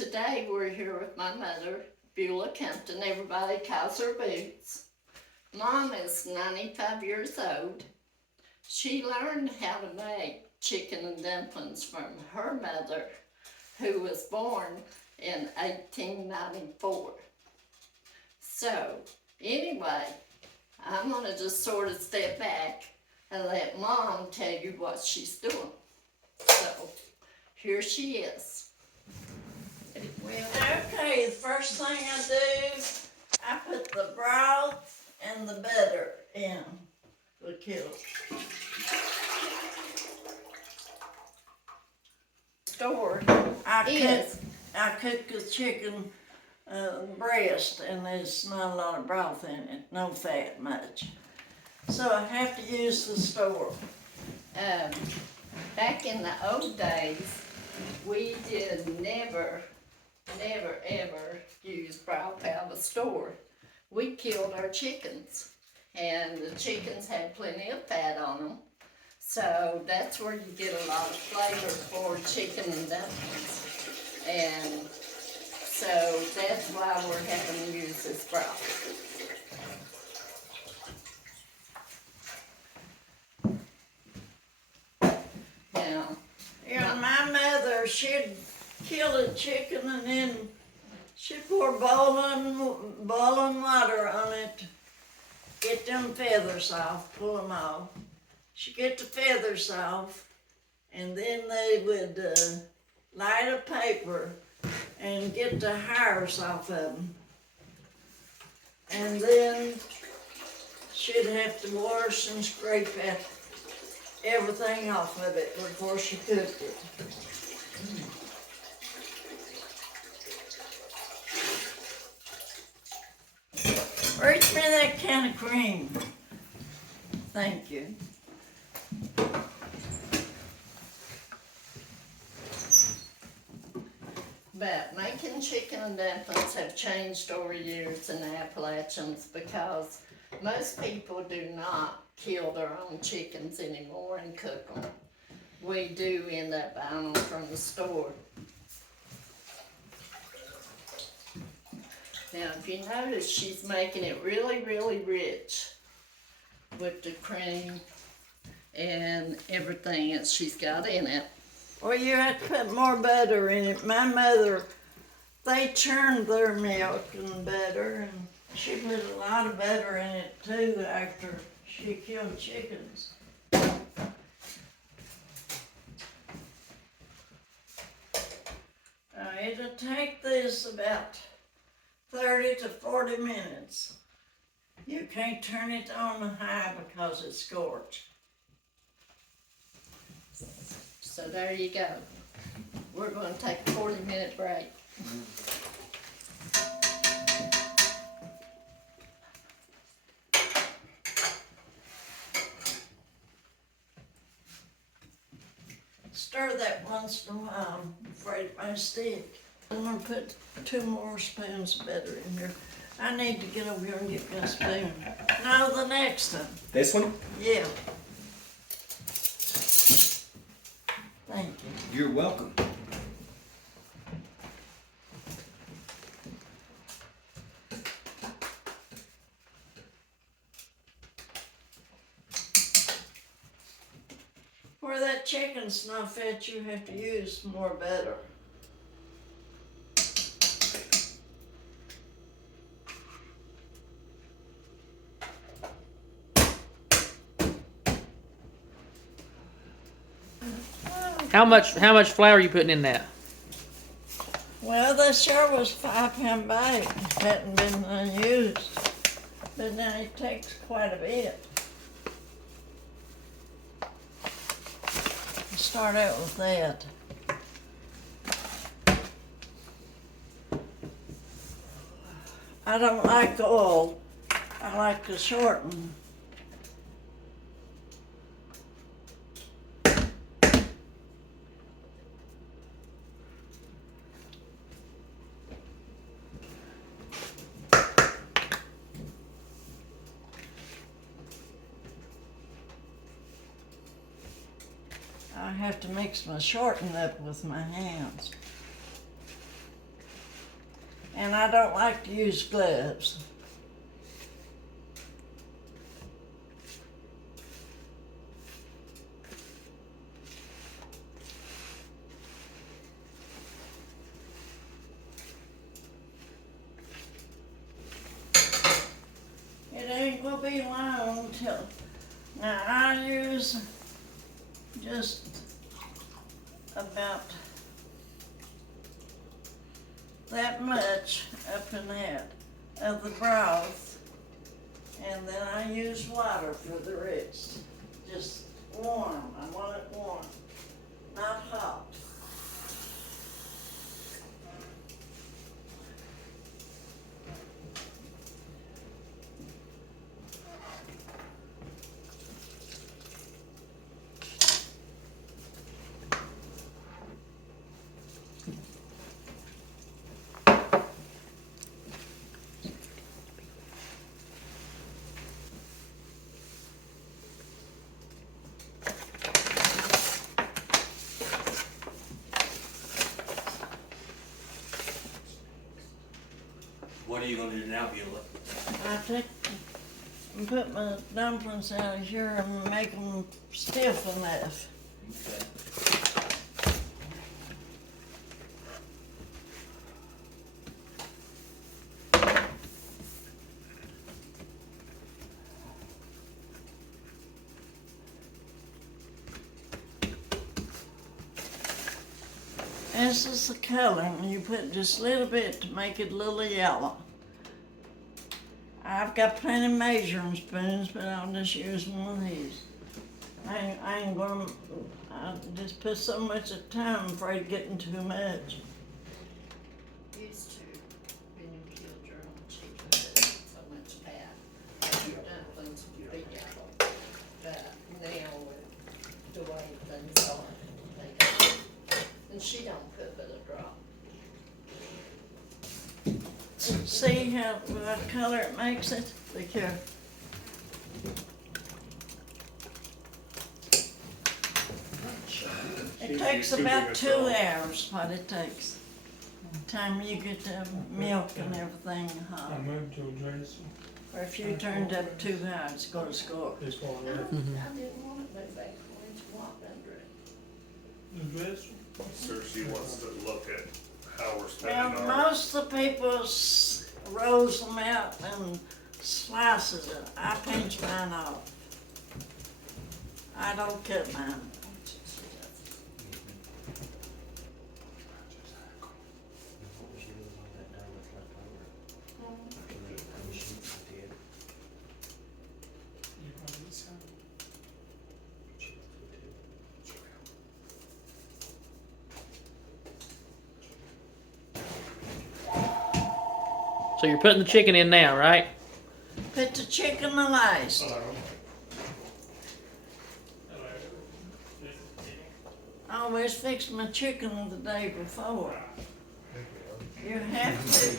Today we're here with my mother, Beulah Compton. Everybody calls her Boots. Mom is 95 years old. She learned how to make chicken and dumplings from her mother, who was born in 1894. So, anyway, I'm going to just sort of step back and let Mom tell you what she's doing. So, here she is. Okay, the first thing I do, I put the broth and the butter in the kettle. Store I cook the chicken breast, and there's not a lot of broth in it, no fat much. So I have to use the store. Back in the old days, we did never ever use broth out of the store. We killed our chickens, and the chickens had plenty of fat on them. So that's where you get a lot of flavor for chicken and dumplings. And so that's why we're having to use this broth. My mother, she'd kill a chicken and then she'd pour boiling water on it, get them feathers off, pull them off. She'd get the feathers off, and then they would light a paper and get the hairs off of them. And then she'd have to wash and scrape everything off of it before she cooked it. Reach me that can of cream. Thank you. But making chicken and dumplings have changed over years in the Appalachians because most people do not kill their own chickens anymore and cook them. We do end up buying them from the store. Now, if you notice, she's making it really, really rich with the cream and everything that she's got in it. Well, you have to put more butter in it. My mother, they churned their milk and butter, and she put a lot of butter in it too after she killed chickens. It'll take this about 30 to 40 minutes. You can't turn it on high because it's scorched. So there you go. We're going to take a 40-minute break. Stir that once in a while, I'm afraid it might stick. I'm gonna put 2 more spoons of butter in here. I need to get over here and get me a spoon. No, the next one. This one? Yeah. Thank you. You're welcome. Where that chicken's not fat, you have to use more butter. How much flour are you putting in that? Well, this sure was 5-pound bag. It hadn't been unused. But now it takes quite a bit. Start out with that. I don't like oil. I like to shorten. I have to mix my shorten up with my hands. And I don't like to use gloves. It ain't gonna be long till, now I use just about that much up in that of the broth, and then I use water for the rest. Just warm, I want it warm, not hot. What are you gonna do now, Beulah? I take and put my dumplings out here and make them stiff enough. Okay. This is the color, and you put just a little bit to make it a little yellow. I've got plenty of measuring spoons, but I'll just use one of these. I ain't gonna, I just put so much at a time, I'm afraid of getting too much. Used to, when you killed your own chicken, there's so much fat, your dumplings would be yellow. But now, with the way things are, they don't. And she don't put but a drop. See how, what color it makes it? Look here. It takes about 2 hours, what it takes. Time you get the milk and everything hot. I moved to a dressing. Or if you turned up too high, it's gonna score. It's going I to didn't want to move back into what under it. the dressing. So she wants to look at how we're spending Well, our, most of the people rolls them out and slices it. I pinch mine off. I don't cut mine. So you're putting the chicken in now, right? Put the chicken the last. Hello. I always fix my chicken the day before. You have to.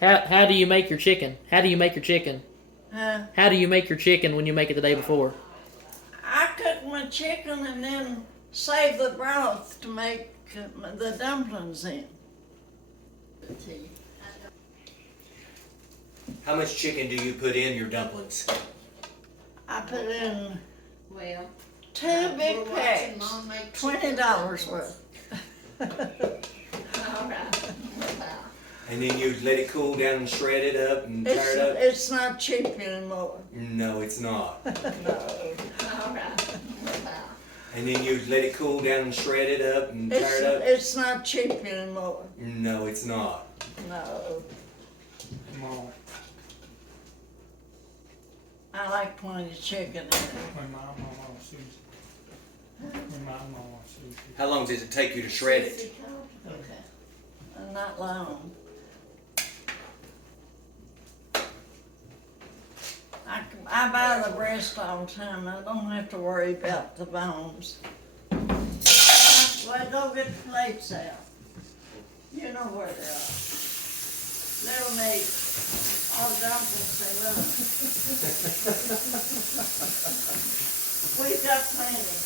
How do you make your chicken? How do you make your chicken? How do you make your chicken when you make it the day before? I cook my chicken and then save the broth to make the dumplings in. The tea. How much chicken do you put in your dumplings? I put in Well. 2 we're big watching packs, Mom make chicken $20 dumplings. worth. All right. Wow. And then you let it cool down and shred it up and tear it up? It's not cheap anymore. No, it's not. No. All right. Wow. And then you let it cool down and shred it up and tear it up? It's not cheap anymore. No, it's not. No. Come on. I like plenty of chicken in it. When my mama Susie. When my mama Susie. How long does it take you to shred it? Okay. Not long. I buy the breast all the time. I don't have to worry about the bones. Well, go get the plates out. You know where they are. Little meat. All the dumplings they love. We got plenty.